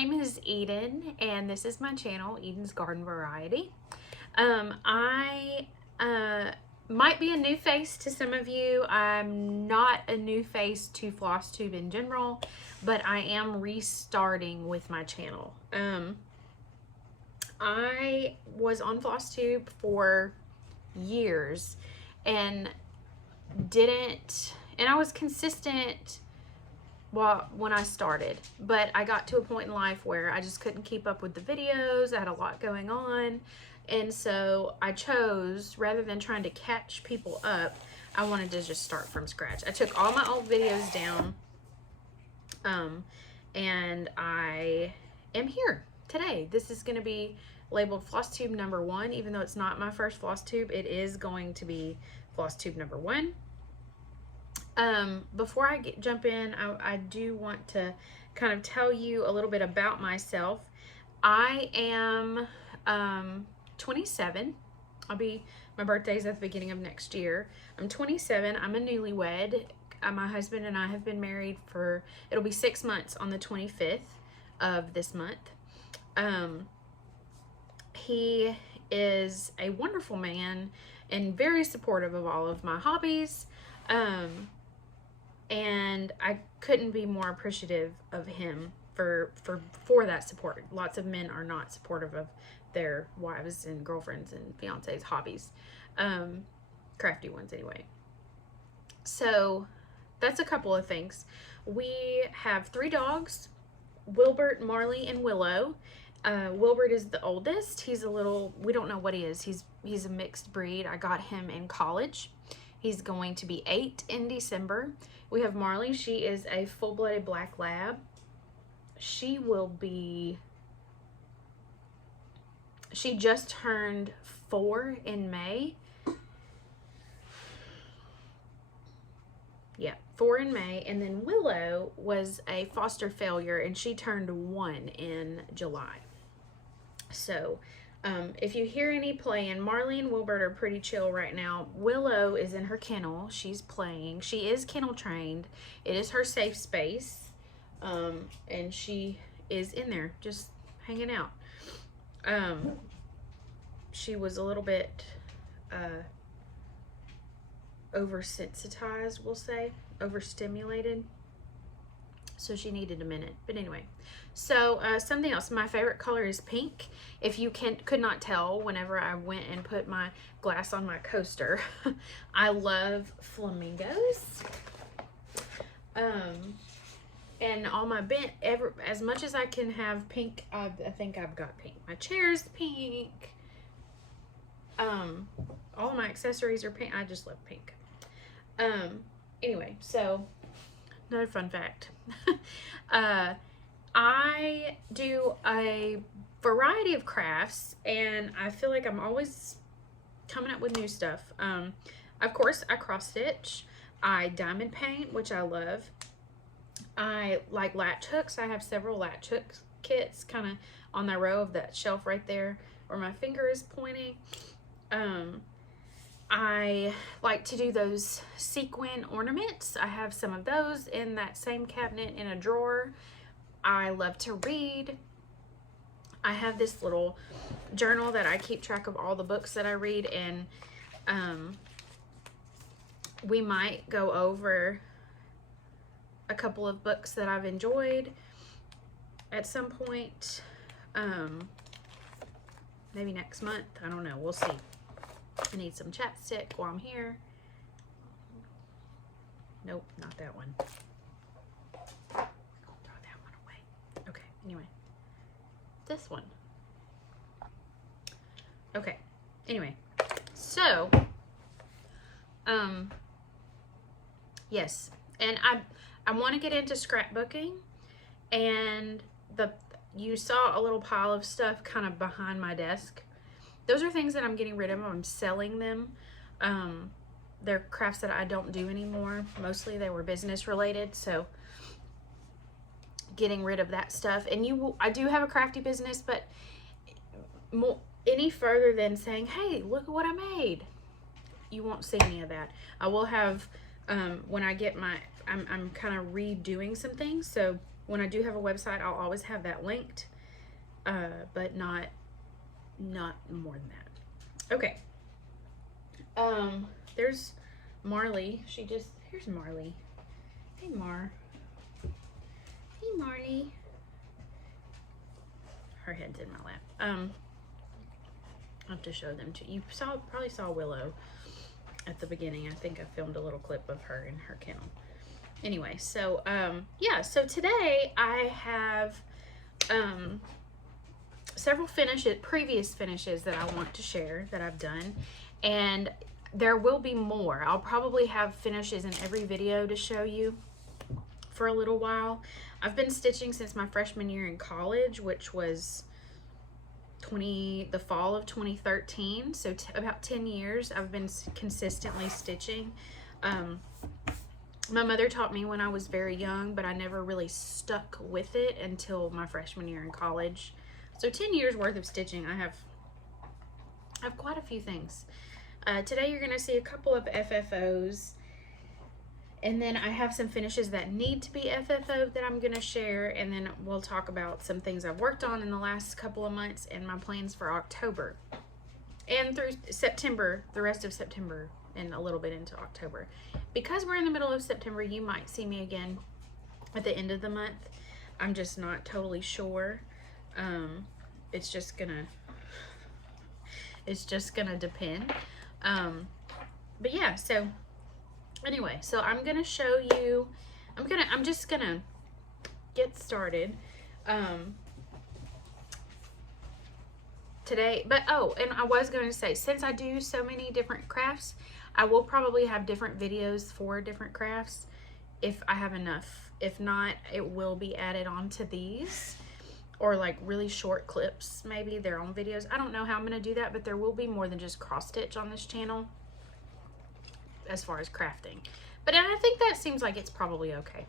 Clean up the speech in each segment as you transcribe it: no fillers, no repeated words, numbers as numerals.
name is Eden, and this is my channel, Eden's Garden Variety. I might be a new face to some of you. I'm not a new face to FlossTube in general, but I am restarting with my channel. I was on FlossTube for years and I was consistent when I started, but I got to a point in life where I just couldn't keep up with the videos. I had a lot going on, and so I chose, rather than trying to catch people up, I wanted to just start from scratch. I took all my old videos down, and I am here today. This is going to be labeled FlossTube number 1, even though it's not my first FlossTube. It is going to be FlossTube number 1. Before I jump in, I do want to kind of tell you a little bit about myself. I am 27. My birthday's at the beginning of next year. I'm 27. I'm a newlywed. My husband and I have been married for, it'll be 6 months on the 25th of this month. He is a wonderful man and very supportive of all of my hobbies. And I couldn't be more appreciative of him for that support. Lots of men are not supportive of their wives and girlfriends and fiancés' hobbies. Crafty ones anyway. So that's a couple of things. We have 3 dogs, Wilbert, Marley, and Willow. Wilbert is the oldest. He's a little, we don't know what he is. He's a mixed breed. I got him in college. He's going to be 8 in December. We have Marley. She is a full-blooded black lab. She just turned 4 in May. Yeah, 4 in May. And then Willow was a foster failure, and she turned 1 in July. So if you hear any playing, Marley and Wilbert are pretty chill right now. Willow is in her kennel. She's playing. She is kennel trained. It is her safe space. And she is in there just hanging out. She was a little bit oversensitized, we'll say, overstimulated. So she needed a minute. But anyway, so something else. My favorite color is pink. If you could not tell, whenever I went and put my glass on my coaster, I love flamingos. And all my as much as I can have pink, I think I've got pink. My chair's pink. All my accessories are pink. I just love pink. Anyway, so another fun fact. I do a variety of crafts, and I feel like I'm always coming up with new stuff. Of course, I cross stitch. I diamond paint, which I love. I like latch hooks. I have several latch hook kits kind of on the row of that shelf right there where my finger is pointing. I like to do those sequin ornaments. I have some of those in that same cabinet in a drawer. I love to read. I have this little journal that I keep track of all the books that I read, and we might go over a couple of books that I've enjoyed at some point. Maybe next month. I don't know. We'll see. I need some chapstick while I'm here. Nope, not that one. I'll throw that one away. Okay, anyway. This one. Okay, anyway. So, yes. And I want to get into scrapbooking, and you saw a little pile of stuff kind of behind my desk. Those are things that I'm getting rid of. I'm selling them. They're crafts that I don't do anymore. Mostly they were business related, so getting rid of that stuff. And I do have a crafty business, but any further than saying, hey, look at what I made, you won't see any of that. I will have, when I get I'm kind of redoing some things, so When I do have a website, I'll always have that linked, but not more than that. Okay. There's Marley. Here's Marley. Hey, Mar. Hey, Marley. Her head's in my lap. I'll have to show them to you. Probably saw Willow at the beginning. I think I filmed a little clip of her in her kennel. Anyway, so yeah, so today I have several previous finishes that I want to share that I've done, and there will be more. I'll probably have finishes in every video to show you for a little while. I've been stitching since my freshman year in college, which was the fall of 2013, so about 10 years I've been consistently stitching. My mother taught me when I was very young, but I never really stuck with it until my freshman year in college. So 10 years worth of stitching. I have quite a few things. Today you're going to see a couple of FFOs, and then I have some finishes that need to be FFO that I'm going to share, and then we'll talk about some things I've worked on in the last couple of months and my plans for October and through September, the rest of September, and a little bit into October. Because we're in the middle of September, you might see me again at the end of the month. I'm just not totally sure. It's just gonna depend. But yeah, so anyway, so I'm gonna show you, I'm just gonna get started today. But oh, and I was going to say, since I do so many different crafts, I will probably have different videos for different crafts if I have enough. If not, it will be added on to these, or like really short clips, maybe their own videos. I don't know how I'm going to do that, but there will be more than just cross stitch on this channel as far as crafting. But I think that seems like it's probably okay.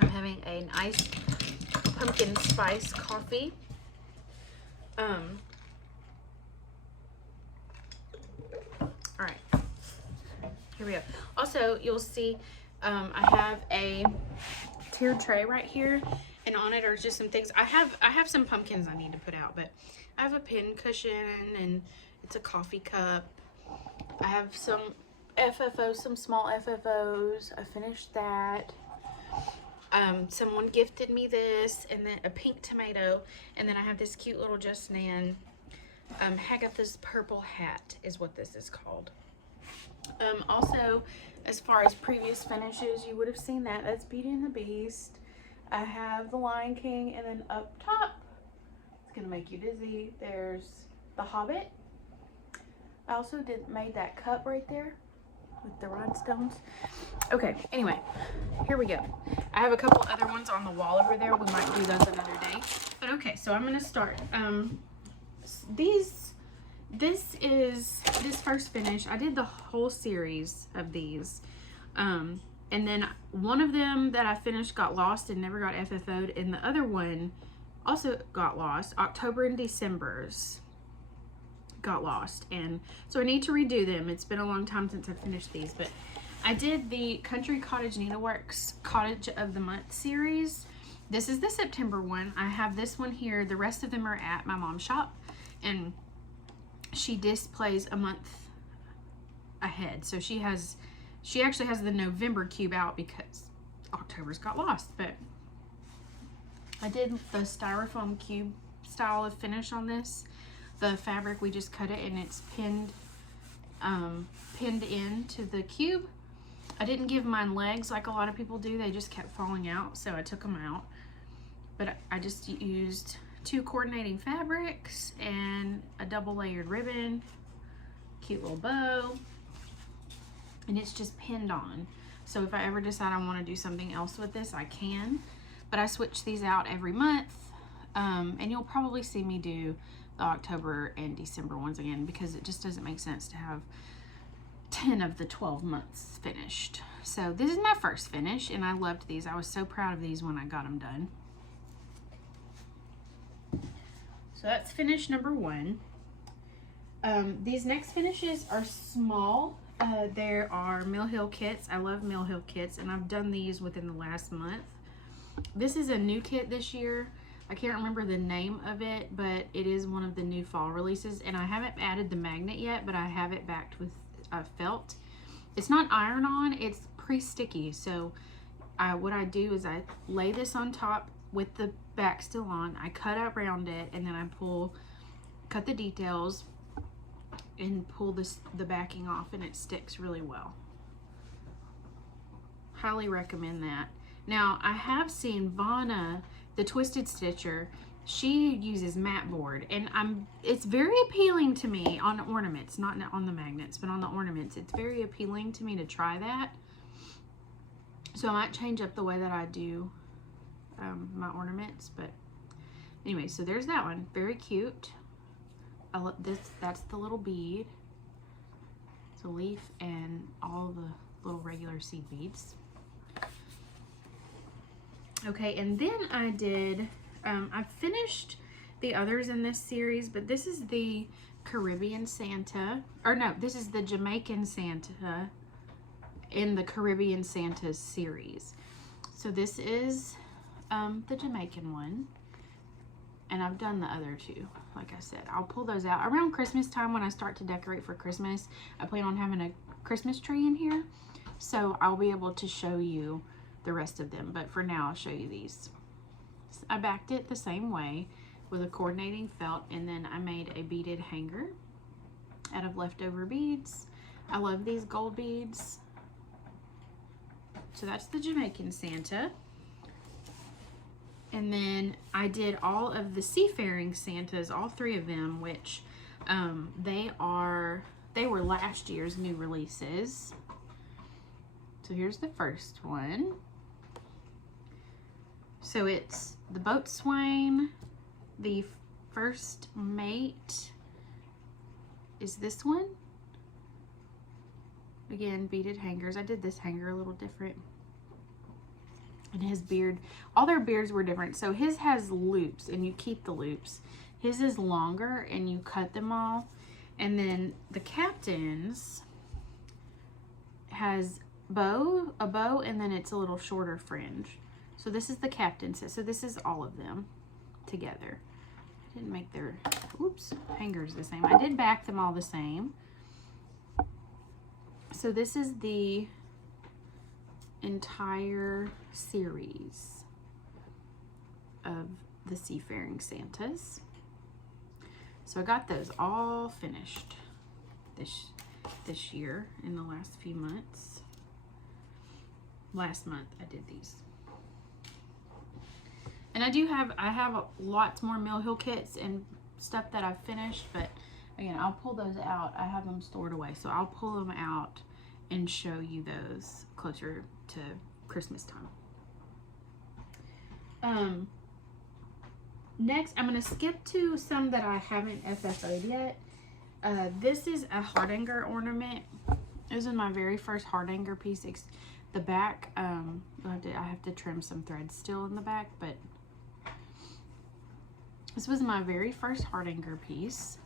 I'm having a nice pumpkin spice coffee. All right, here we go. Also, you'll see I have a tiered tray right here, and on it are just some things. I have some pumpkins I need to put out, but I have a pin cushion, and it's a coffee cup. I have some FFOs, some small FFOs. I finished that. Someone gifted me this, and then a pink tomato, and then I have this cute little Just Nan Hagatha's purple hat is what this is called. Also, as far as previous finishes, you would have seen that. That's Beauty and the Beast. I have the Lion King, and then up top, it's gonna make you dizzy, there's the Hobbit. I also made that cup right there with the rhinestones. Okay, anyway, here we go. I have a couple other ones on the wall over there. We might do those another day. But okay, so I'm gonna start. This first finish, I did the whole series of these. And then one of them that I finished got lost and never got FFO'd, and the other one also got lost. October and December's got lost, and so I need to redo them. It's been a long time since I finished these, but I did the Country Cottage Needleworks Cottage of the Month series. This is the September one. I have this one here. The rest of them are at my mom's shop, and she displays a month ahead. So she actually has the November cube out because October's got lost. But I did the styrofoam cube style of finish on this. The fabric, we just cut it and it's pinned into the cube. I didn't give mine legs like a lot of people do. They just kept falling out, so I took them out. But I just used 2 coordinating fabrics and a double layered ribbon, cute little bow, and it's just pinned on. So if I ever decide I want to do something else with this, I can. But I switch these out every month, and you'll probably see me do the October and December ones again, because it just doesn't make sense to have 10 of the 12 months finished. So this is my first finish, and I loved these. I was so proud of these when I got them done. So that's finish number 1. These next finishes are small There are Mill Hill kits. I love Mill Hill kits, and I've done these within the last month. This is a new kit this year. I can't remember the name of it, but it is one of the new fall releases, and I haven't added the magnet yet, but I have it backed with felt. It's not iron-on, it's pre-sticky, so what I do is I lay this on top with the back still on, I cut around it, and then I cut the details and pull the backing off, and it sticks really well. Highly recommend that. Now, I have seen Vanna, the Twisted Stitcher, she uses matte board, and it's very appealing to me on ornaments, not on the magnets, but on the ornaments. It's very appealing to me to try that. So I might change up the way that I do my ornaments, but anyway, so there's that one. Very cute. I love this. That's the little bead. It's a leaf and all the little regular seed beads. Okay, and then I did, I finished the others in this series, but this is the Caribbean Santa, or no, this is the Jamaican Santa in the Caribbean Santa series. So this is the Jamaican one, and I've done the other two. Like I said, I'll pull those out around Christmas time when I start to decorate for Christmas. I plan on having a Christmas tree in here, so I'll be able to show you the rest of them, but for now I'll show you these. I backed it the same way with a coordinating felt, and then I made a beaded hanger out of leftover beads. I love these gold beads. So that's the Jamaican Santa. And then I did all of the Seafaring Santas, all three of them, which they were last year's new releases. So here's the first one. So it's the boatswain, the first mate is this one. Again, beaded hangers. I did this hanger a little different. And his beard, all their beards were different. So his has loops, and you keep the loops. His is longer, and you cut them all. And then the captain's has a bow, and then it's a little shorter fringe. So this is the captain's. So this is all of them together. I didn't make their, hangers the same. I did back them all the same. So this is the entire series of the Seafaring Santas. So I got those all finished this year in the last few months. Last month I did these. And I have lots more Mill Hill kits and stuff that I've finished, but again, I'll pull those out. I have them stored away, so I'll pull them out and show you those closer to Christmas time. Next, I'm going to skip to some that I haven't FFO'd yet. This is a Hardanger ornament. This is my very first Hardanger piece. The back, I have to trim some threads still in the back, but this was my very first Hardanger piece,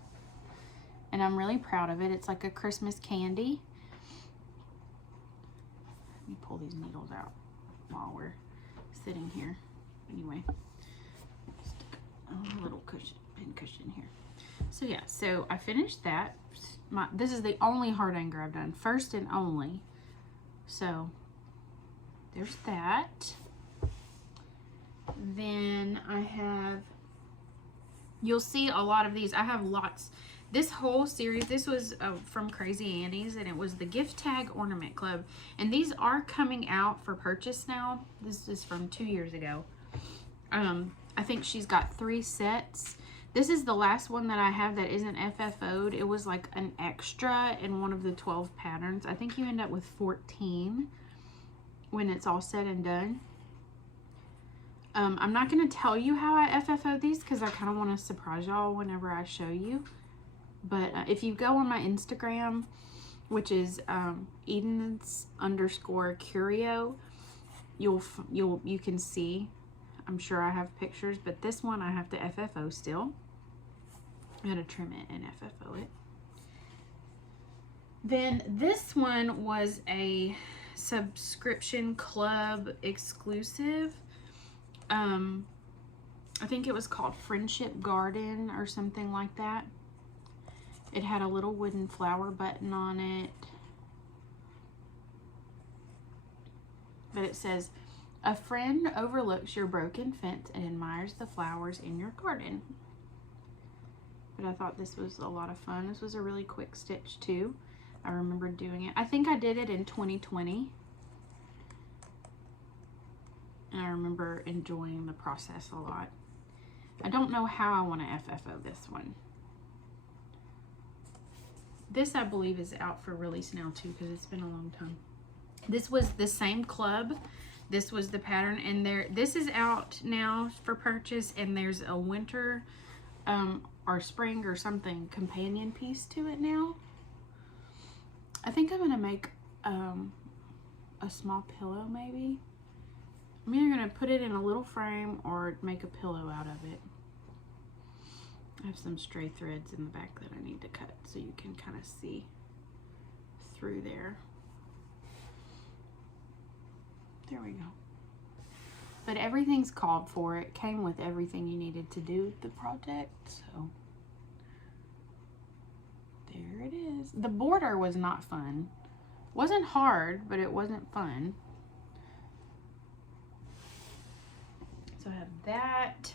and I'm really proud of it. It's like a Christmas candy. Let me pull these needles out while we're sitting here. Anyway, stick a little pin cushion here. So yeah, so I finished that. This is the only Hardanger I've done, first and only. So there's that. Then I have, you'll see a lot of these. I have lots. This whole series, this was from Crazy Annie's, and it was the Gift Tag Ornament Club. And these are coming out for purchase now. This is from 2 years ago. I think she's got 3 sets. This is the last one that I have that isn't FFO'd. It was like an extra in one of the 12 patterns. I think you end up with 14 when it's all said and done. I'm not going to tell you how I FFO'd these because I kind of want to surprise y'all whenever I show you. But if you go on my Instagram, which is Edens_Curio, you can see. I'm sure I have pictures, but this one I have to FFO still. I'm going to trim it and FFO it. Then this one was a subscription club exclusive. I think it was called Friendship Garden or something like that. It had a little wooden flower button on it. But it says, a friend overlooks your broken fence and admires the flowers in your garden. But I thought this was a lot of fun. This was a really quick stitch too. I remember doing it. I think I did it in 2020. And I remember enjoying the process a lot. I don't know how I want to FFO this one. This, I believe, is out for release now too, because it's been a long time. This was the same club. This was the pattern, and this is out now for purchase, and there's a winter or spring or something companion piece to it now. I think I'm gonna make a small pillow maybe. I'm either gonna put it in a little frame or make a pillow out of it. I have some stray threads in the back that I need to cut so you can kind of see through there. There we go. But everything's called for. It came with everything you needed to do the project, so there it is. The border was not fun. Wasn't hard, but it wasn't fun. So I have that.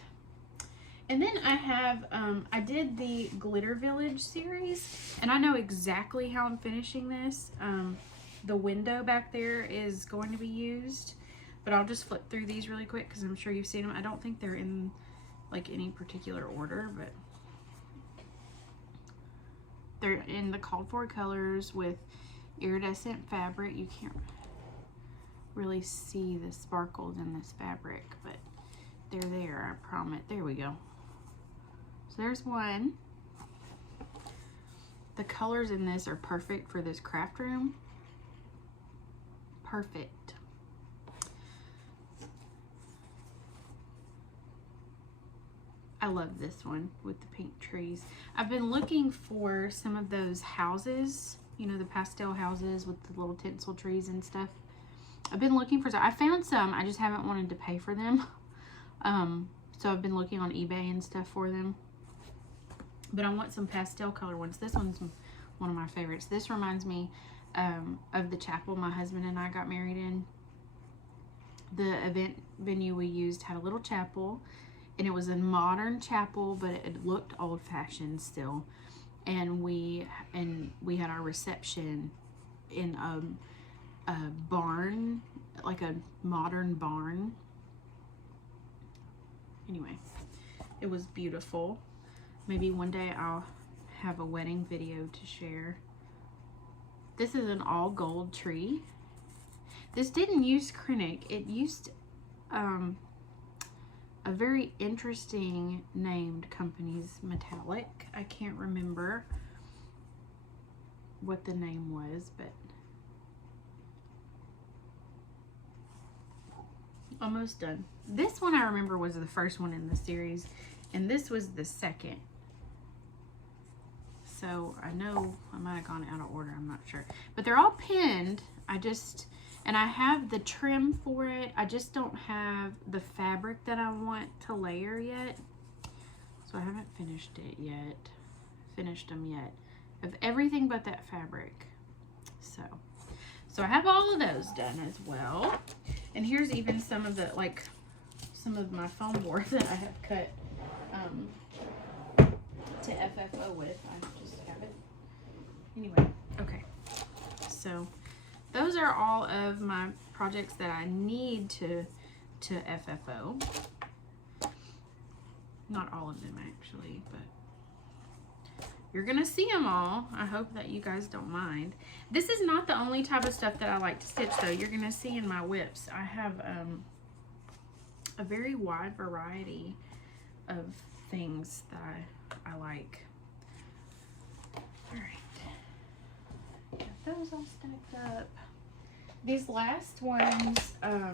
And then I have, I did the Glitter Village series, and I know exactly how I'm finishing this. The window back there is going to be used, but I'll just flip through these really quick because I'm sure you've seen them. I don't think they're in like any particular order, but they're in the called for colors with iridescent fabric. You can't really see the sparkles in this fabric, but they're there, I promise. There we go. So there's one. The colors in this are perfect for this craft room. Perfect. I love this one with the pink trees. I've been looking for some of those houses, you know, the pastel houses with the little tinsel trees and stuff. I've been looking for some. I found some, I just haven't wanted to pay for them. So I've been looking on eBay and stuff for them. But I want some pastel color ones. This one's one of my favorites. This reminds me of the chapel my husband and I got married in. The event venue we used had a little chapel, and it was a modern chapel, but it looked old-fashioned still. And we had our reception in a barn, like a modern barn. Anyway, it was beautiful. Maybe one day I'll have a wedding video to share. This is an all gold tree. This didn't use Krennic. It used a very interesting named company's metallic. I can't remember what the name was, but almost done. This one I remember was the first one in the series, and this was the second. So I know I might have gone out of order, I'm not sure. But they're all pinned. And I have the trim for it. I just don't have the fabric that I want to layer yet. So I haven't finished it yet. Finished them yet. Of everything but that fabric. So I have all of those done as well. And here's even some of the, like, some of my foam board that I have cut to FFO with. I just have it. Anyway, okay. So those are all of my projects that I need to FFO. Not all of them actually, but you're gonna see them all. I hope that you guys don't mind. This is not the only type of stuff that I like to stitch though. You're gonna see in my whips, I have a very wide variety of things that I like. All right, got those all stacked up. These last ones, I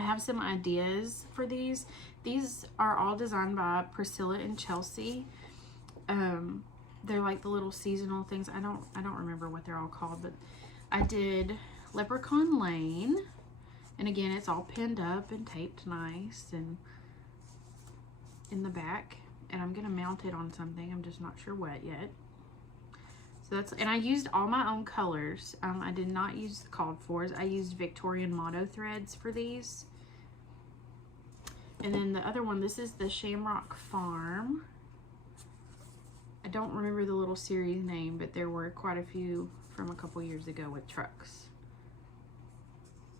have some ideas for these. These are all designed by Priscilla and Chelsea. they're like the little seasonal things. I don't remember what they're all called, but I did Leprechaun Lane. And again, it's all pinned up and taped nice and in the back. And I'm gonna mount it on something. I'm just not sure what yet. So that's, and I used all my own colors. I did not use the called fors. I used Victorian motto threads for these. And then the other one, this is the Shamrock Farm. I don't remember the little series name, but there were quite a few from a couple years ago with trucks.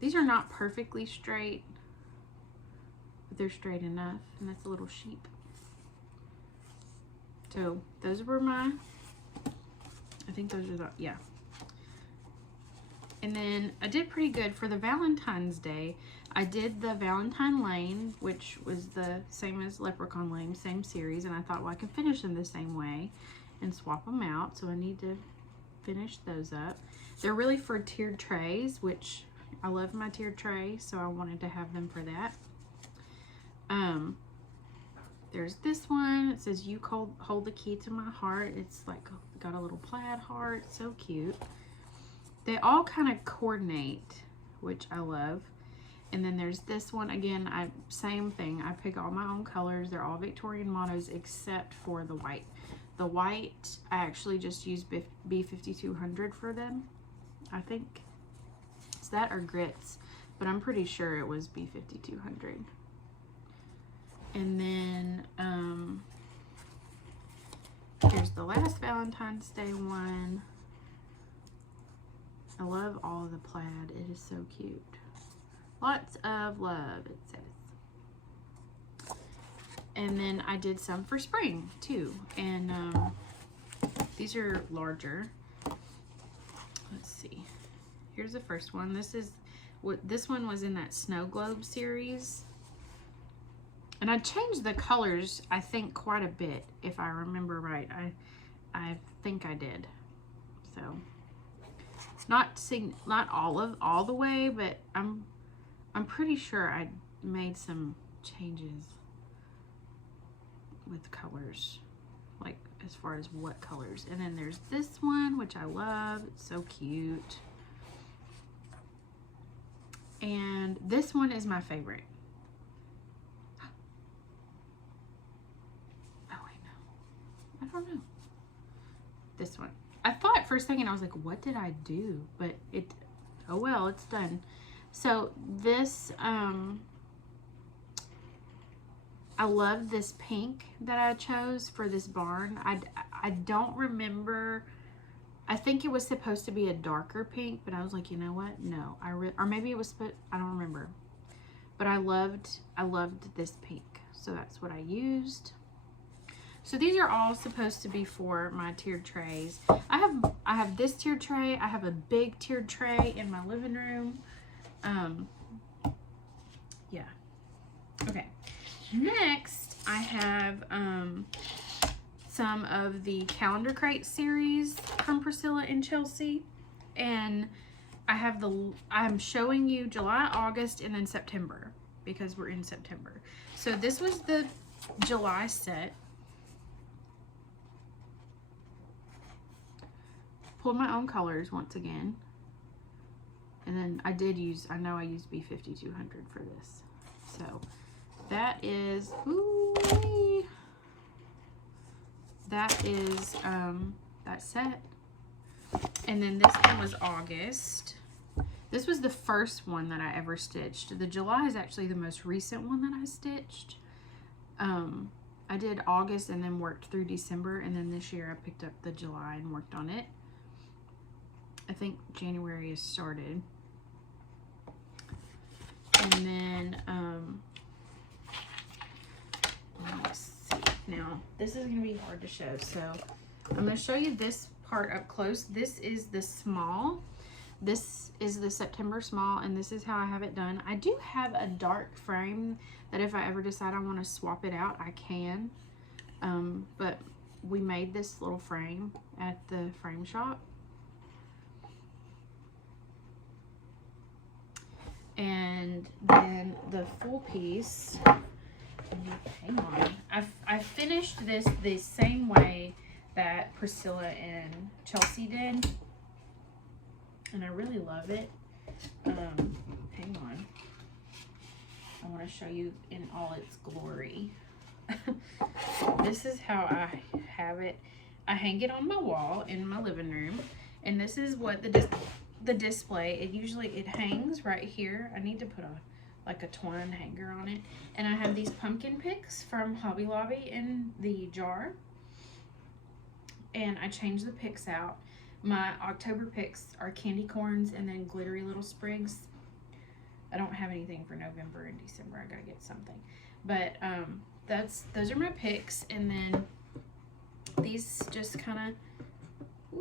These are not perfectly straight, but they're straight enough. And that's a little sheep. So those were my, I think those are the, yeah. And then I did pretty good for the Valentine's Day. I did the Valentine Lane, which was the same as Leprechaun Lane, same series. And I thought, well, I can finish them the same way and swap them out. So I need to finish those up. They're really for tiered trays, which I love my tiered tray. So I wanted to have them for that. There's this one. It says, you hold the key to my heart. It's like got a little plaid heart. So cute. They all kind of coordinate, which I love. And then there's this one. Again, same thing. I pick all my own colors. They're all Victorian mottos except for the white. The white, I actually just used B5200 for them. I think it's that or grits, but I'm pretty sure it was B5200. And then here's the last Valentine's Day one. I love all of the plaid. It is so cute. Lots of love, it says. And then I did some for spring too. And these are larger. Let's see. Here's the first one. This one was in that Snow Globe series. And I changed the colors, I think, quite a bit, if I remember right. I think I did. So not all the way, but I'm pretty sure I made some changes with colors, like as far as what colors. And then there's this one, which I love. It's so cute. And this one is my favorite. I don't know. This one. I thought for a second, I was like, what did I do? But oh well, it's done. So this, I love this pink that I chose for this barn. I don't remember. I think it was supposed to be a darker pink, but I was like, you know what? No, or maybe it was, I don't remember. But I loved this pink. So that's what I used. So these are all supposed to be for my tiered trays. I have this tiered tray. I have a big tiered tray in my living room. Yeah. Okay. Next, I have some of the calendar crate series from Priscilla and Chelsea, and I'm showing you July, August, and then September because we're in September. So this was the July set. Pulled my own colors once again, and then I used B5200 for this. So that is that set. And then this one was August. This was the first one that I ever stitched. The July is actually the most recent one that I stitched. I did August and then worked through December, and then this year I picked up the July and worked on it. I think January has started. And then, let's see. Now, this is going to be hard to show. So, I'm going to show you this part up close. This is the small. This is the September small, and this is how I have it done. I do have a dark frame that if I ever decide I want to swap it out, I can. But we made this little frame at the frame shop. And then the full piece, hang on, I finished this the same way that Priscilla and Chelsea did. And I really love it. Hang on. I want to show you in all its glory. This is how I have it. I hang it on my wall in my living room. And this is what the display, it hangs right here. I need to put like a twine hanger on it. And I have these pumpkin picks from Hobby Lobby in the jar. And I change the picks out. My October picks are candy corns and then glittery little sprigs. I don't have anything for November and December. I gotta get something. But those are my picks. And then these just kind of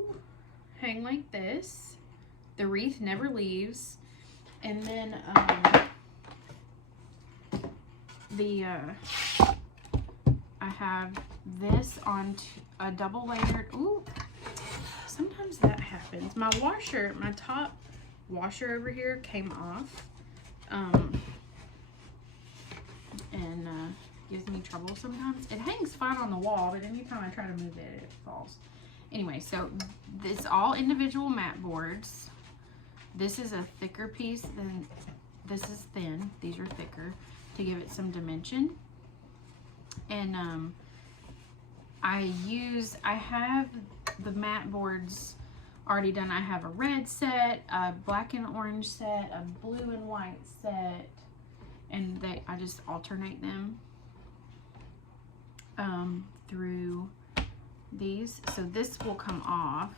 hang like this. The wreath never leaves. And then I have this on a double layered. Ooh, sometimes that happens. My washer, my top washer over here came off. And gives me trouble sometimes. It hangs fine on the wall, but anytime I try to move it, it falls. Anyway, so it's all individual mat boards. This is a thicker piece than this is thin. These are thicker to give it some dimension. And I have the mat boards already done. I have a red set, a black and orange set, a blue and white set, and I just alternate them through these. So this will come off,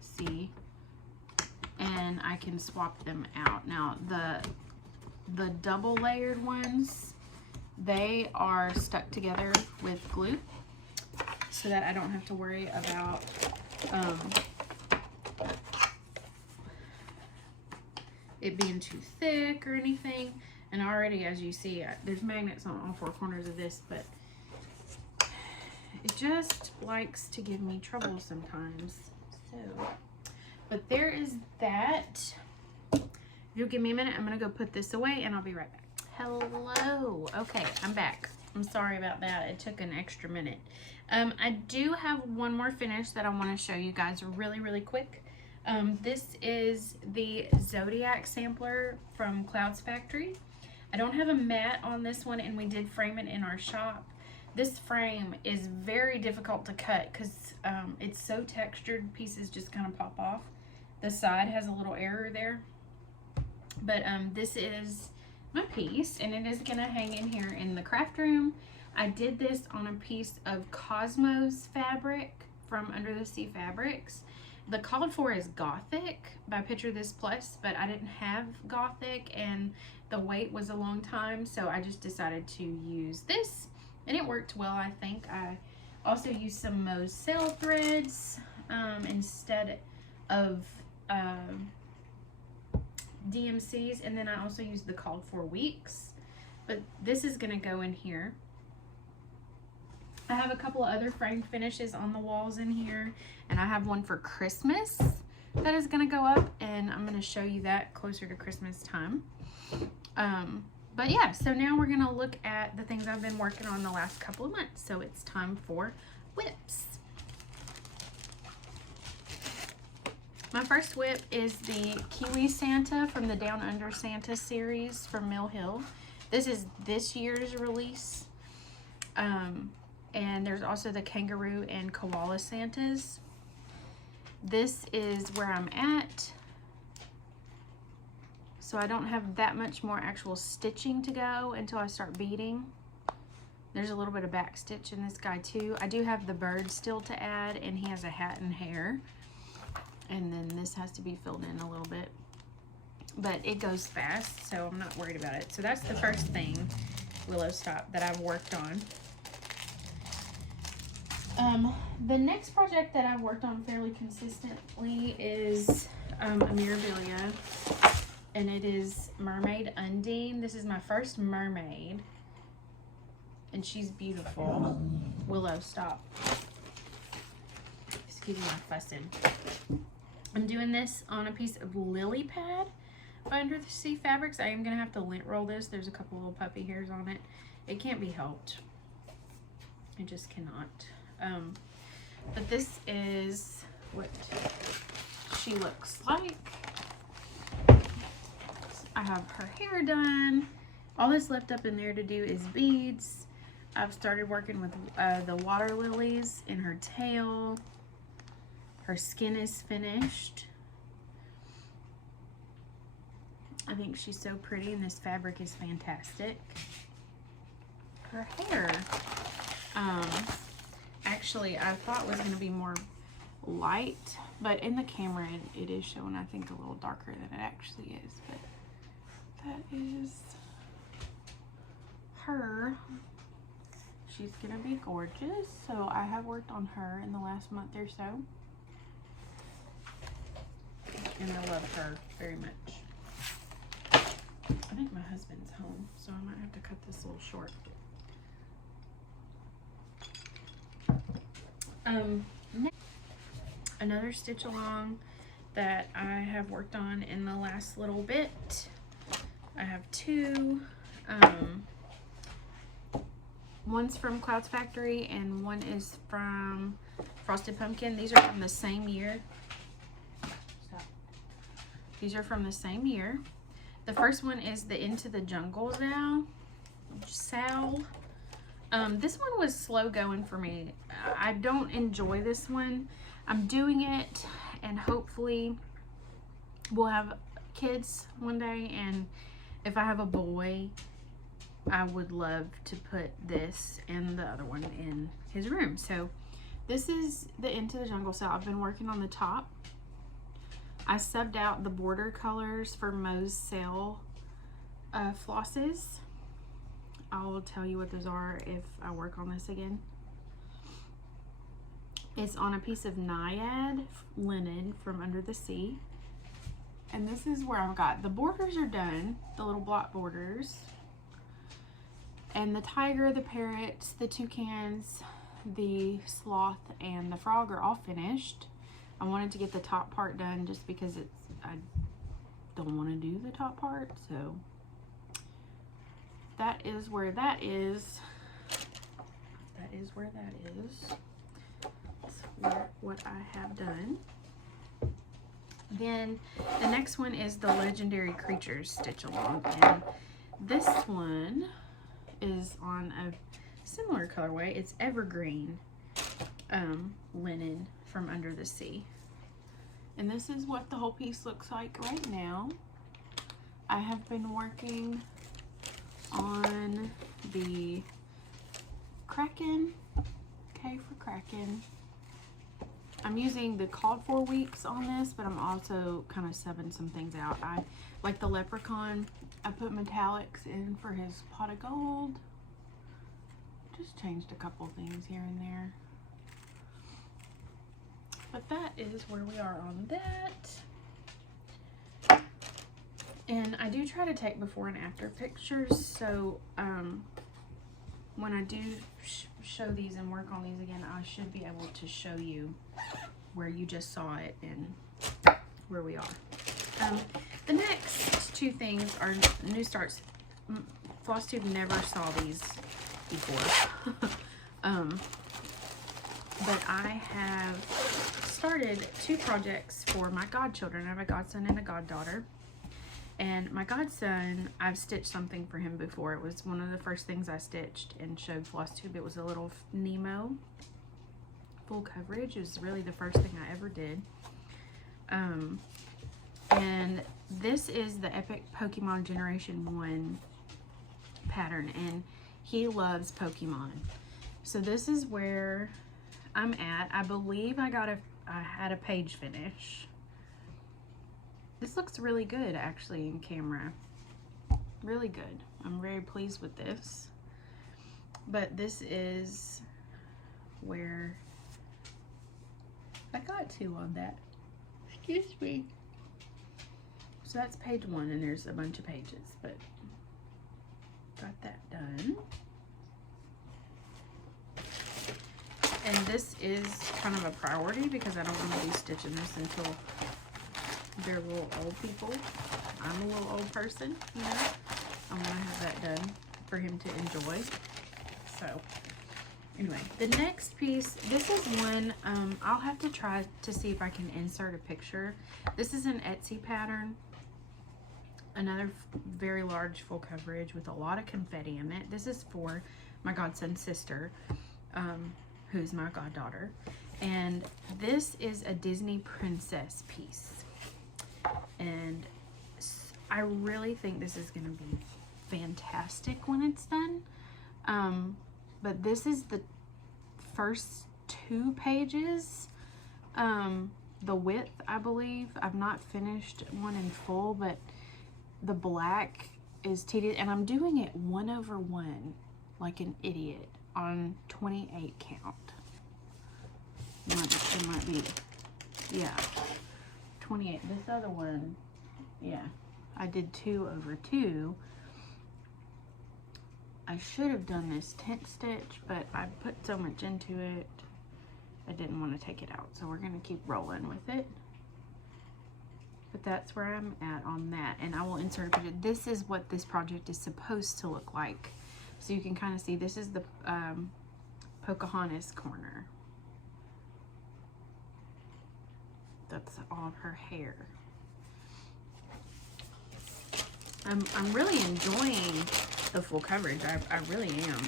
see, and I can swap them out. Now the double layered ones, they are stuck together with glue so that I don't have to worry about it being too thick or anything. And already, as you see, there's magnets on all four corners of this, but it just likes to give me trouble sometimes. So, but there is that. If you'll give me a minute, I'm gonna go put this away and I'll be right back. Hello. Okay, I'm back. I'm sorry about that. It took an extra minute. I do have one more finish that I want to show you guys really, really quick. This is the Zodiac sampler from Clouds Factory. I don't have a mat on this one, and we did frame it in our shop. This frame is very difficult to cut because it's so textured, pieces just kind of pop off. The side has a little error there. But this is my piece, and it is going to hang in here in the craft room. I did this on a piece of Cosmos fabric from Under the Sea Fabrics. The called for is Gothic by Picture This Plus, but I didn't have Gothic and the wait was a long time, so I just decided to use this, and it worked well, I think. I also used some Mo's sail threads instead of DMCs, and then I also used the called for weeks, but this is going to go in here. I have a couple of other framed finishes on the walls in here, and I have one for Christmas that is going to go up, and I'm going to show you that closer to Christmas time. But yeah, so now we're going to look at the things I've been working on the last couple of months. So it's time for whips. My first whip is the Kiwi Santa from the Down Under Santa series from Mill Hill. This is this year's release. And there's also the Kangaroo and Koala Santas. This is where I'm at. So I don't have that much more actual stitching to go until I start beading. There's a little bit of back stitch in this guy too. I do have the bird still to add, and he has a hat and hair. And then this has to be filled in a little bit. But it goes fast, so I'm not worried about it. So that's the first thing, Willow Stop, that I've worked on. The next project that I've worked on fairly consistently is a Mirabilia, and it is Mermaid Undine. This is my first mermaid, and she's beautiful. Willow, stop. Excuse me, I'm fussing. I'm doing this on a piece of Lily Pad by Under the Sea Fabrics. I am going to have to lint roll this. There's a couple little puppy hairs on it. It can't be helped. It just cannot. But this is what she looks like. I have her hair done. All that's left up in there to do is beads. I've started working with the water lilies in her tail. Her skin is finished. I think she's so pretty, and this fabric is fantastic. Her hair, actually, I thought was going to be more light, but in the camera it is showing, I think, a little darker than it actually is. But that is her. She's gonna be gorgeous. So I have worked on her in the last month or so, and I love her very much. I think my husband's home, so I might have to cut this a little short. Another stitch along that I have worked on in the last little bit. I have two. One's from Clouds Factory and one is from Frosted Pumpkin. These are from the same year. These are from the same year. The first one is the Into the Jungle Sal. This one was slow going for me. I don't enjoy this one. I'm doing it, and hopefully we'll have kids one day, and if I have a boy, I would love to put this and the other one in his room. So this is the Into the Jungle Sal. I've been working on the top. I subbed out the border colors for Moe's Sale flosses. I'll tell you what those are if I work on this again. It's on a piece of Naiad linen from Under the Sea. And this is where I've got the borders are done, the little block borders. And the tiger, the parrots, the toucans, the sloth, and the frog are all finished. I wanted to get the top part done just because I don't want to do the top part, so that is where that is. That is where that is. That's what I have done. Then the next one is the Legendary Creatures stitch along, and this one is on a similar colorway. It's evergreen linen from Under the Sea, and this is what the whole piece looks like right now. I have been working on the Kraken, K for Kraken. I'm using the called for weeks on this, but I'm also kind of subbing some things out. I like the leprechaun. I put metallics in for his pot of gold. Just changed a couple things here and there. But that is where we are on that. And I do try to take before and after pictures, so when I do show these and work on these again, I should be able to show you where you just saw it and where we are. The next two things are new starts. FlossTube never saw these before. But I have started two projects for my godchildren. I have a godson and a goddaughter. And my godson, I've stitched something for him before. It was one of the first things I stitched and showed FlossTube. It was a little Nemo full coverage. It was really the first thing I ever did. And this is the Epic Pokemon Generation 1 pattern, and he loves Pokemon. So this is where I'm at. I believe I had a page finish. This looks really good actually in camera. Really good. I'm very pleased with this. But this is where I got to on that. Excuse me. So that's page 1, and there's a bunch of pages, but got that done. And this is kind of a priority because I don't want to be stitching this until they're little old people. I'm a little old person, you know. I want to have that done for him to enjoy. So Anyway, the next piece, this is one, I'll have to try to see if I can insert a picture. This is an Etsy pattern. Another very large full coverage with a lot of confetti in it. This is for my godson's sister, who's my goddaughter. And this is a Disney princess piece. And I really think this is going to be fantastic when it's done. But this is the first 2 pages, the width, I believe. I've not finished one in full, but the black is tedious, and I'm doing it 1/1 like an idiot on 28 count. It might be, yeah, 28. This other one, yeah, I did 2/2. I should have done this tent stitch, but I put so much into it, I didn't want to take it out. So we're going to keep rolling with it. But that's where I'm at on that. And I will insert a picture. This is what this project is supposed to look like. So you can kind of see, this is the Pocahontas corner. That's all of her hair. I'm really enjoying the full coverage. I really am.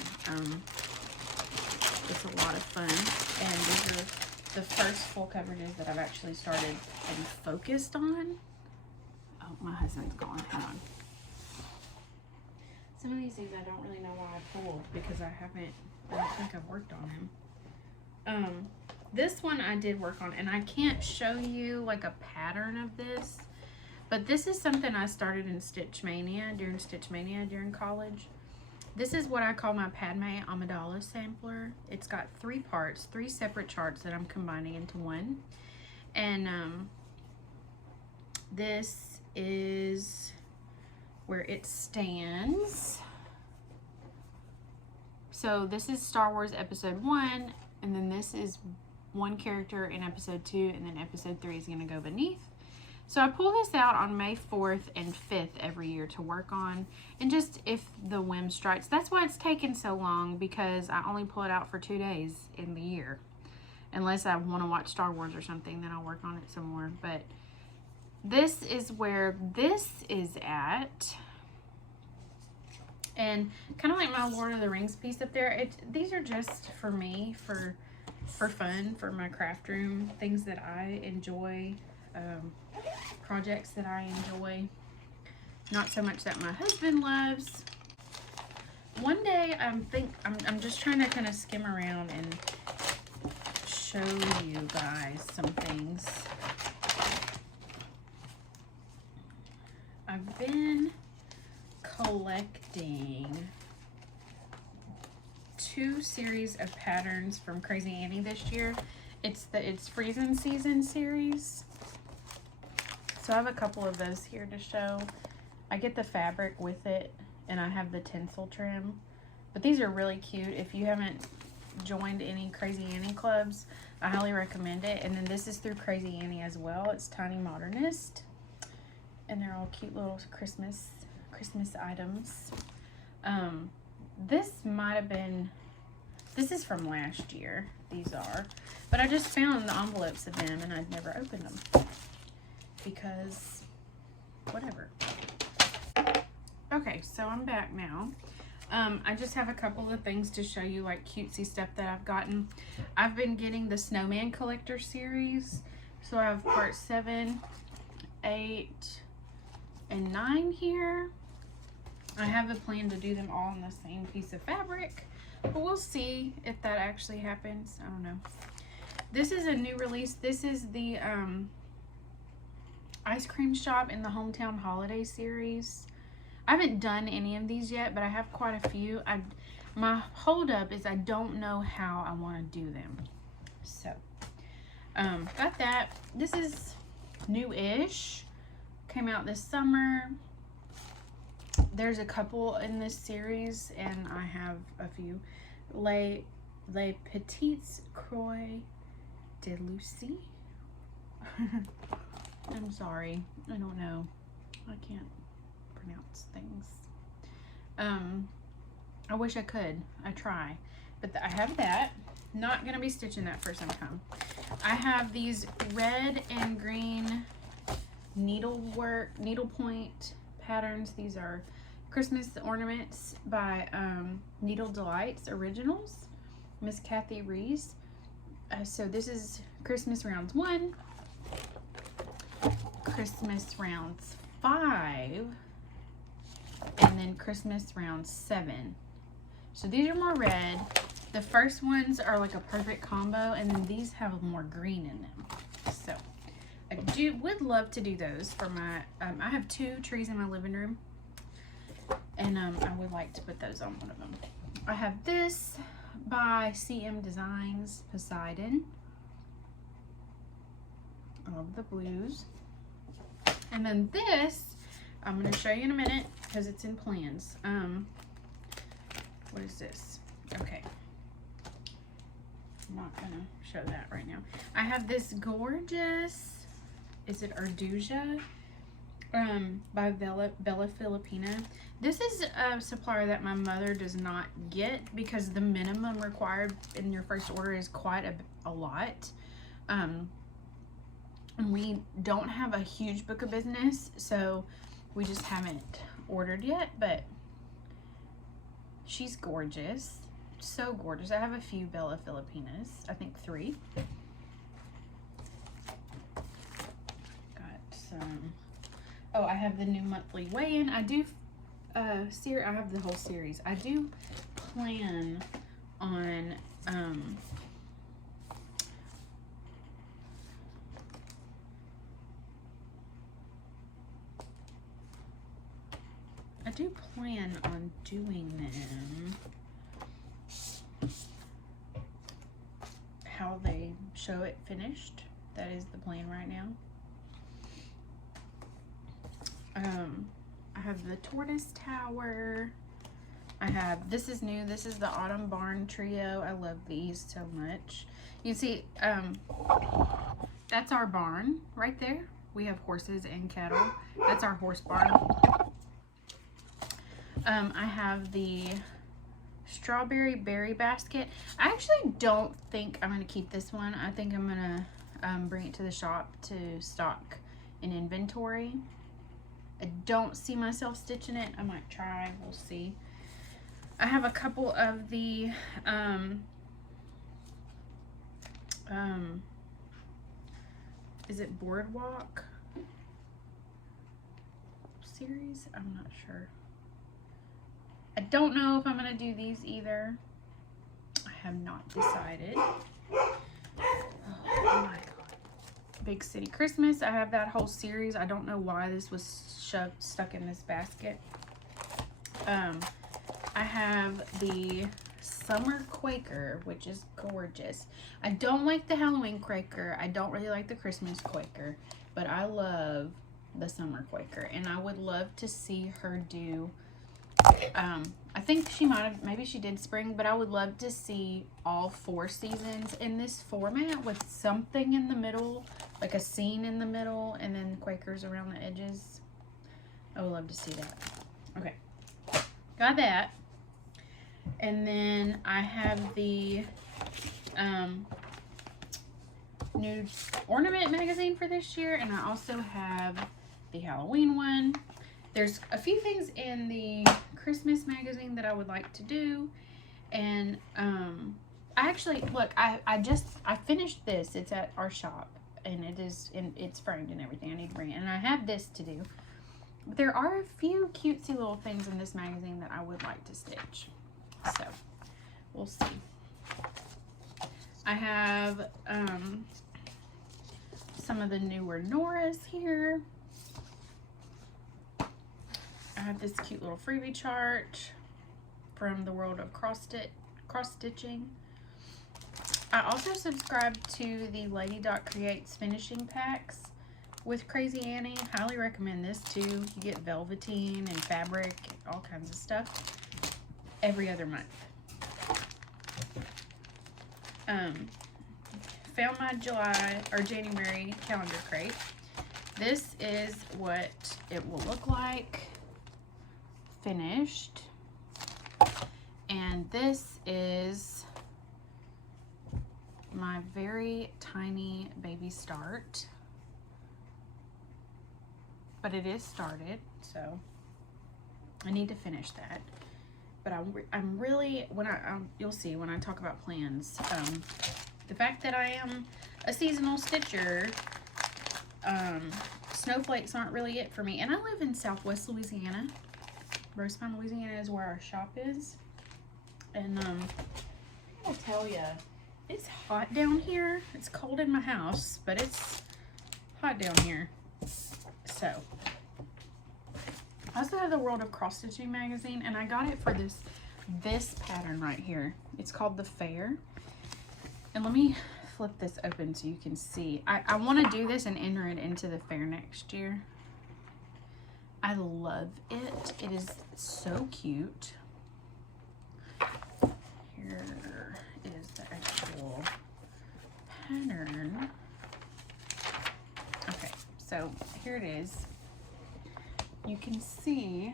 It's a lot of fun, and these are the first full coverages that I've actually started and focused on. Oh, my husband's gone. Hang on. Some of these things I don't really know why I pulled because I don't think I've worked on them. This one I did work on, and I can't show you like a pattern of this. But this is something I started in Stitch Mania during college. This is what I call my Padme Amidala sampler. It's got 3 parts, 3 separate charts that I'm combining into one. And this is where it stands. So this is Star Wars Episode 1, and then this is one character in Episode 2, and then Episode 3 is going to go beneath. So I pull this out on May 4th and 5th every year to work on, and just if the whim strikes. That's why it's taken so long, because I only pull it out for 2 days in the year. Unless I want to watch Star Wars or something, then I'll work on it some more. But this is where this is at. And kind of like my Lord of the Rings piece up there, these are just for me, for fun, for my craft room, things that I enjoy. Projects that I enjoy, not so much that my husband loves. One day I'm just trying to kind of skim around and show you guys some things. I've been collecting 2 series of patterns from Crazy Annie this year. It's Freezing Season series. So I have a couple of those here to show. I get the fabric with it, and I have the tinsel trim. But these are really cute. If you haven't joined any Crazy Annie clubs, I highly recommend it. And then this is through Crazy Annie as well. It's Tiny Modernist. And they're all cute little Christmas items. This might have been, this is from last year. These are. But I just found the envelopes of them, and I'd never opened them. Because whatever. Okay, so I'm back now. I just have a couple of things to show you, like cutesy stuff that I've gotten. I've been getting the Snowman Collector series. So I have part 7, 8, and 9 here. I have a plan to do them all on the same piece of fabric, but we'll see if that actually happens. I don't know. This is a new release. This is the Ice Cream Shop in the Hometown Holiday series. I haven't done any of these yet, but I have quite a few. My holdup is I don't know how I want to do them. So, got that. This is new-ish. Came out this summer. There's a couple in this series, and I have a few. Les Petites Croix de Lucie. I'm sorry. I don't know. I can't pronounce things. I wish I could. I try. but I have that. Not gonna be stitching that for some time. I have these red and green needlepoint patterns. These are Christmas ornaments by Needle Delights Originals, Miss Kathy Rees. So this is Christmas rounds 1, Christmas rounds 5, and then Christmas round 7. So these are more red. The first ones are like a perfect combo, and then these have more green in them. So I would love to do those for my, I have 2 trees in my living room, and I would like to put those on one of them. I have this by CM Designs, Poseidon. I love the blues. And then this, I'm going to show you in a minute because it's in plans. What is this? Okay. I'm not going to show that right now. I have this gorgeous, is it Arduja? By Bella Filipina. This is a supplier that my mother does not get because the minimum required in your first order is quite a lot. And we don't have a huge book of business, so we just haven't ordered yet, but she's gorgeous. So gorgeous. I have a few Bella Filipinas, I think 3. Got some. Oh, I have the new monthly weigh-in. I do, I have the whole series. I do plan on, doing them how they show it finished. That is the plan right now. I have the Tortoise Tower. I have, this is new, this is the Autumn Barn Trio. I love these so much. You see, that's our barn right there. We have horses and cattle. That's our horse barn. I have the Strawberry Berry Basket. I actually don't think I'm going to keep this one. I think I'm going to bring it to the shop to stock in inventory. I don't see myself stitching it. I might try. We'll see. I have a couple of the is it Boardwalk series? I'm not sure. I don't know if I'm going to do these either. I have not decided. Oh my God. Big City Christmas. I have that whole series. I don't know why this was stuck in this basket. I have the Summer Quaker, which is gorgeous. I don't like the Halloween Quaker. I don't really like the Christmas Quaker, but I love the Summer Quaker, and I would love to see her do, I think she might have, maybe she did spring, but I would love to see all 4 seasons in this format with something in the middle, like a scene in the middle, and then Quakers around the edges. I would love to see that. Okay, got that. And then I have the new Ornament magazine for this year, and I also have the Halloween one. There's a few things in the Christmas magazine that I would like to do, and I actually, look, I finished this. It's at our shop, and it's framed and everything. I need to bring it, and I have this to do. But there are a few cutesy little things in this magazine that I would like to stitch, so we'll see. I have some of the newer Noras here. I have this cute little freebie chart from the world of cross stitching. I also subscribe to the Lady Dot Creates finishing packs with Crazy Annie. Highly recommend this too. You get velveteen and fabric, all kinds of stuff every other month. Found my January calendar crate. This is what it will look like finished, and this is my very tiny baby start. But it is started, so I need to finish that. But I'm really, when you'll see when I talk about plans, the fact that I am a seasonal stitcher, snowflakes aren't really it for me. And I live in Southwest Louisiana. Rosepine, Louisiana is where our shop is. And I gotta tell you, it's hot down here. It's cold in my house, but it's hot down here. So, I also have the World of Cross Stitching magazine, and I got it for this pattern right here. It's called the Fair. And let me flip this open so you can see. I want to do this and enter it into the fair next year. I love it. It is so cute. Here is the actual pattern. Okay, so here it is. You can see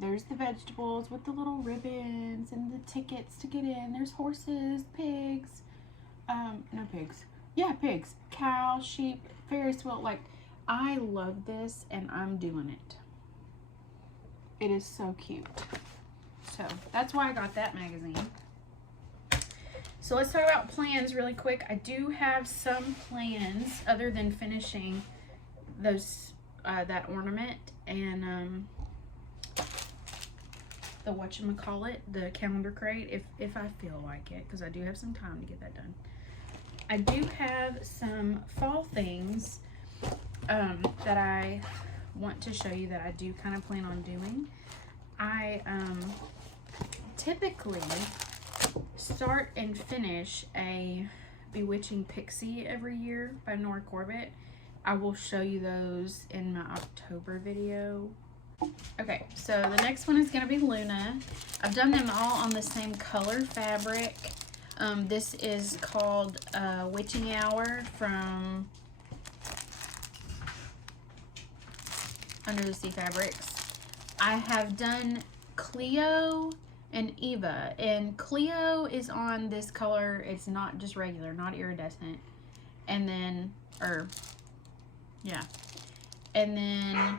there's the vegetables with the little ribbons and the tickets to get in. There's horses, pigs, no pigs. Yeah, pigs, cows, sheep, Ferris wheel. Like, I love this and I'm doing it. It is so cute. So that's why I got that magazine. So let's talk about plans really quick. I do have some plans other than finishing those that ornament and the whatchamacallit, the calendar crate, if I feel like it, because I do have some time to get that done. I do have some fall things that I want to show you that I do kind of plan on doing. I typically start and finish a Bewitching Pixie every year by Nora Corbett. I will show you those in my October video. Okay, so the next one is going to be Luna. I've done them all on the same color fabric. This is called Witching Hour from Under the Sea Fabrics. I have done Cleo and Eva, and Cleo is on this color. It's not just regular, not iridescent. And then, yeah. And then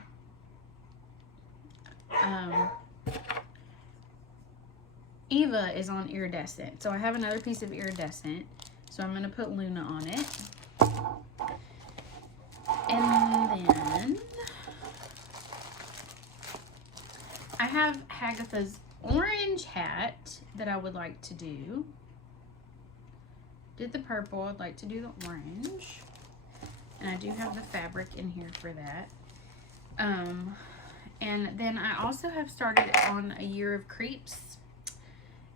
Eva is on iridescent. So I have another piece of iridescent. So I'm going to put Luna on it. And then I have Hagatha's orange hat that I would like to do. Did the purple, I'd like to do the orange. And I do have the fabric in here for that. And then I also have started on a Year of Creeps.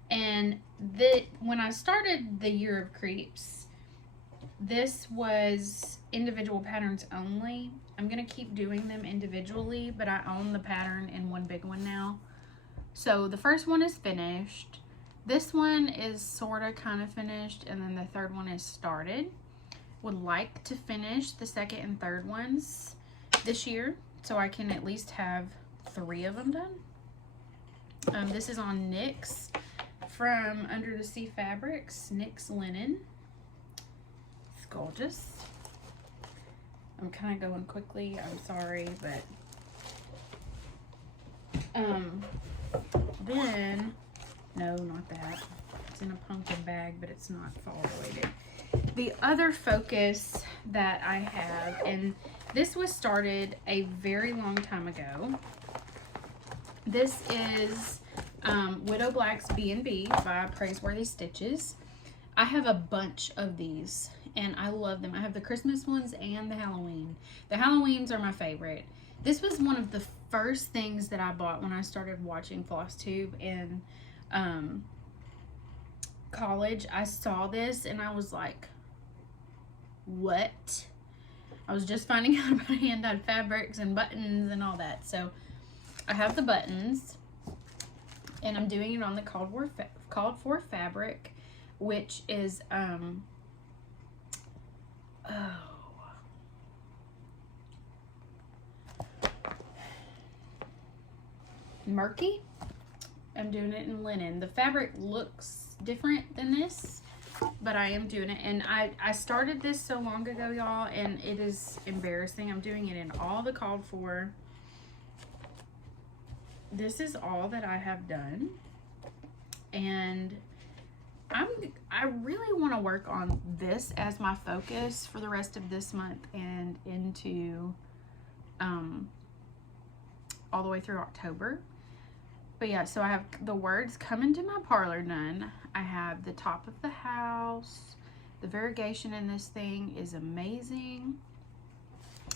And when I started the Year of Creeps, this was individual patterns only. I'm going to keep doing them individually, but I own the pattern in one big one now. So the first one is finished. This one is sort of kind of finished, and then the third one is started. Would like to finish the second and third ones this year, so I can at least have 3 of them done. This is on Nyx from Under the Sea Fabrics, Nyx Linen. It's gorgeous. I'm kind of going quickly, I'm sorry, but then, no, not that. It's in a pumpkin bag, but it's not fall related. The other focus that I have, and this was started a very long time ago. This is Widow Black's B&B by Praiseworthy Stitches. I have a bunch of these, and I love them. I have the Christmas ones and the Halloween. The Halloweens are my favorite. This was one of the first things that I bought when I started watching FlossTube in college. I saw this and I was like, what? I was just finding out about hand-dyed fabrics and buttons and all that. So I have the buttons, and I'm doing it on the called for fabric, which is murky. I'm doing it in linen. The fabric looks different than this, but I am doing it. And I started this so long ago, y'all, and it is embarrassing. I'm doing it in all the called for. This is all that I have done. And I really want to work on this as my focus for the rest of this month and into all the way through October. But yeah, so I have the words "Come Into My Parlor" done. I have the top of the house. The variegation in this thing is amazing.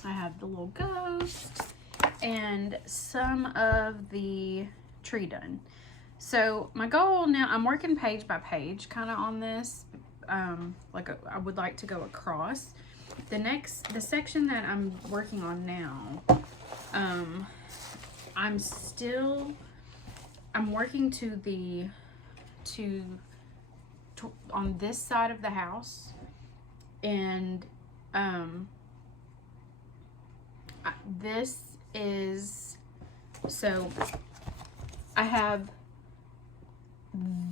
I have the little ghost and some of the tree done. So my goal now, I'm working page by page kind of on this. I would like to go across. The section that I'm working on now, I'm working on this side of the house, and this is, so I have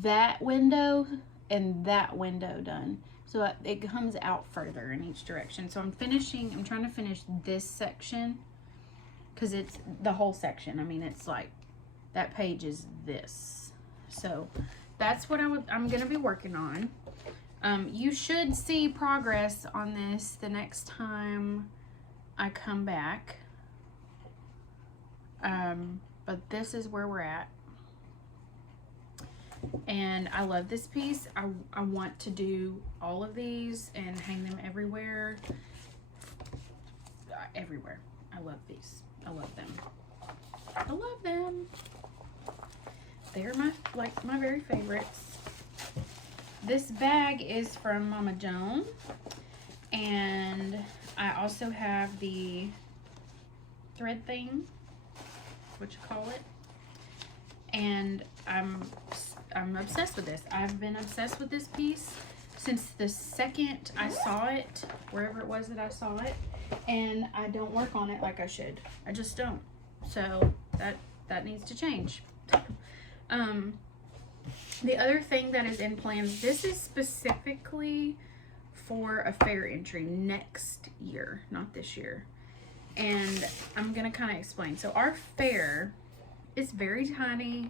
that window and that window done, so it comes out further in each direction. So I'm trying to finish this section, because it's the whole section. I mean, it's like that page is this. So that's what I'm gonna be working on. You should see progress on this the next time I come back. But this is where we're at. And I love this piece. I want to do all of these and hang them everywhere. Everywhere. I love these. I love them. I love them. They're my very favorites. This bag is from Mama Joan, and I also have the thread thing, what you call it, and I'm obsessed with this. I've been obsessed with this piece since the second I saw it, wherever it was that I saw it, and I don't work on it like I should. I just don't. So that needs to change. The other thing that is in plans, this is specifically for a fair entry next year, not this year. And I'm gonna kind of explain. So our fair is very tiny.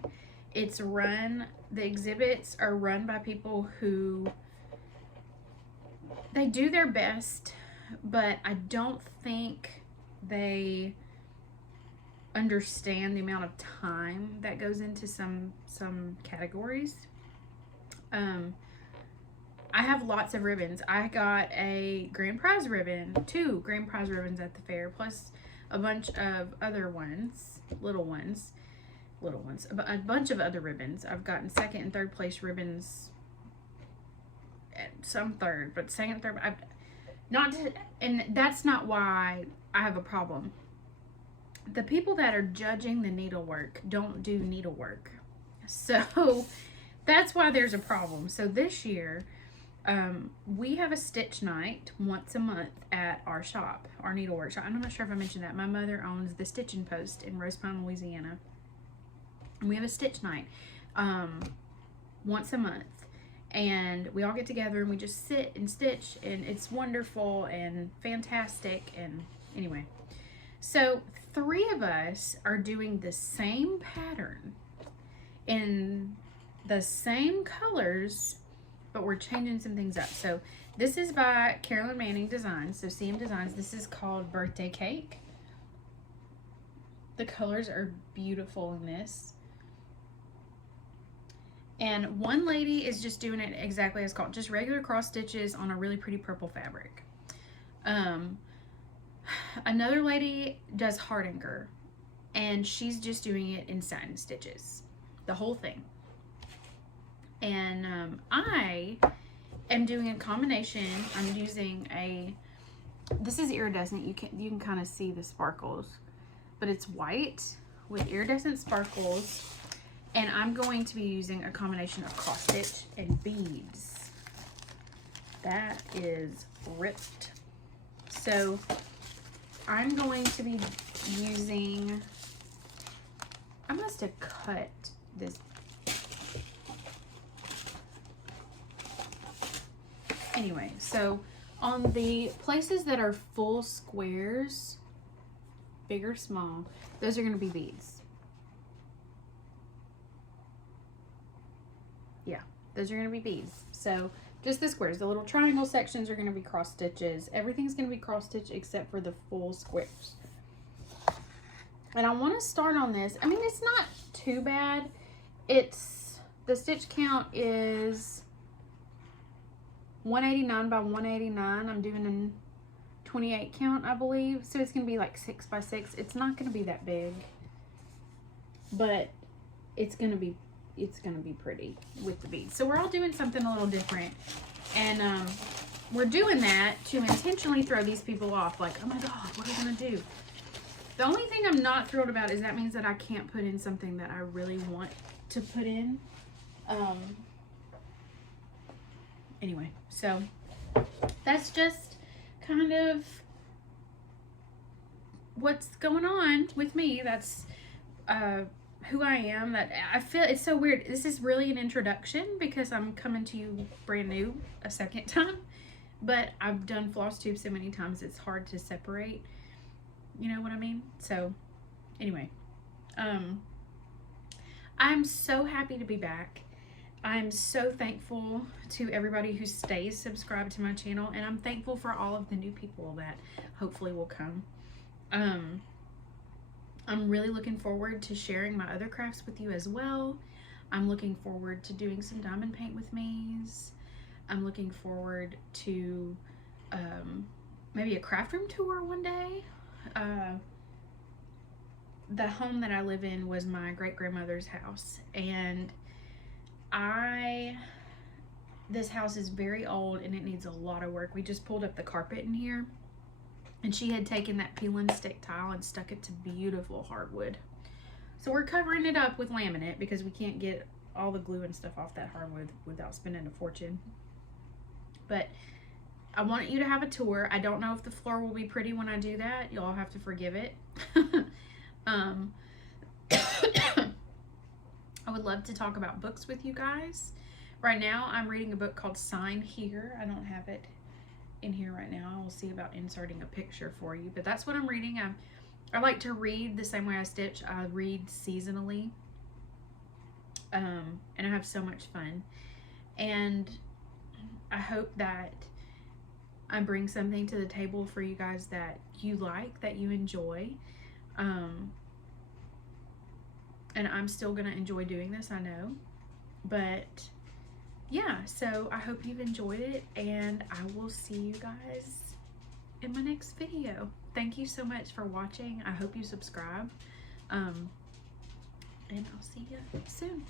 It's run, the exhibits are run by people who, they do their best, but I don't think they understand the amount of time that goes into some categories. I have lots of ribbons. I got a grand prize ribbon, 2 grand prize ribbons at the fair, plus a bunch of other ones, little ones, a bunch of other ribbons. I've gotten 2nd and 3rd place ribbons, some 3rd, but 2nd, 3rd, and that's not why I have a problem. The people that are judging the needlework don't do needlework. So that's why there's a problem. So this year, we have a stitch night once a month at our shop, our needlework shop. I'm not sure if I mentioned that. My mother owns the Stitching Post in Rose Pine, Louisiana. And we have a stitch night once a month. And we all get together and we just sit and stitch, and it's wonderful and fantastic. And anyway, so 3 of us are doing the same pattern in the same colors, but we're changing some things up. So this is by Carolyn Manning Designs, so CM Designs. This is called Birthday Cake. The colors are beautiful in this. And one lady is just doing it exactly as called, just regular cross stitches on a really pretty purple fabric. Another lady does Hardanger, and she's just doing it in satin stitches, the whole thing. And I am doing a combination. I'm using this is iridescent. You can kind of see the sparkles, but it's white with iridescent sparkles. And I'm going to be using a combination of cross stitch and beads. That is ripped. So I'm going to be using, I must have cut this. Anyway, so on the places that are full squares, big or small, those are going to be beads. Yeah, those are going to be beads. So just the squares. The little triangle sections are going to be cross stitches. Everything's going to be cross stitch except for the full squares. And I want to start on this. I mean, it's not too bad. It's, the stitch count is 189 by 189. I'm doing a 28 count, I believe. So it's going to be like 6 by 6. It's not going to be that big, but it's going to be pretty with the beads. So we're all doing something a little different. And we're doing that to intentionally throw these people off. Like, oh my God, what are we going to do? The only thing I'm not thrilled about is that means that I can't put in something that I really want to put in. Anyway, so that's just kind of what's going on with me. That's who I am. That I feel it's so weird. This is really an introduction because I'm coming to you brand new a second time. But I've done FlossTube so many times it's hard to separate. You know what I mean? So anyway, I'm so happy to be back. I'm so thankful to everybody who stays subscribed to my channel, and I'm thankful for all of the new people that hopefully will come. I'm really looking forward to sharing my other crafts with you as well. I'm looking forward to doing some diamond paint with me's. I'm looking forward to maybe a craft room tour one day. The home that I live in was my great-grandmother's house, and this house is very old and it needs a lot of work. We just pulled up the carpet in here, and she had taken that peel and stick tile and stuck it to beautiful hardwood. So we're covering it up with laminate because we can't get all the glue and stuff off that hardwood without spending a fortune. But I want you to have a tour. I don't know if the floor will be pretty when I do that. You'll all have to forgive it. I would love to talk about books with you guys. Right now, I'm reading a book called Sign Here. I don't have it in here right now. I will see about inserting a picture for you. But that's what I'm reading. I like to read the same way I stitch. I read seasonally. And I have so much fun. And I hope that I bring something to the table for you guys that you like, that you enjoy. And I'm still gonna enjoy doing this, I know. But yeah, so I hope you've enjoyed it, and I will see you guys in my next video. Thank you so much for watching. I hope you subscribe. And I'll see you soon.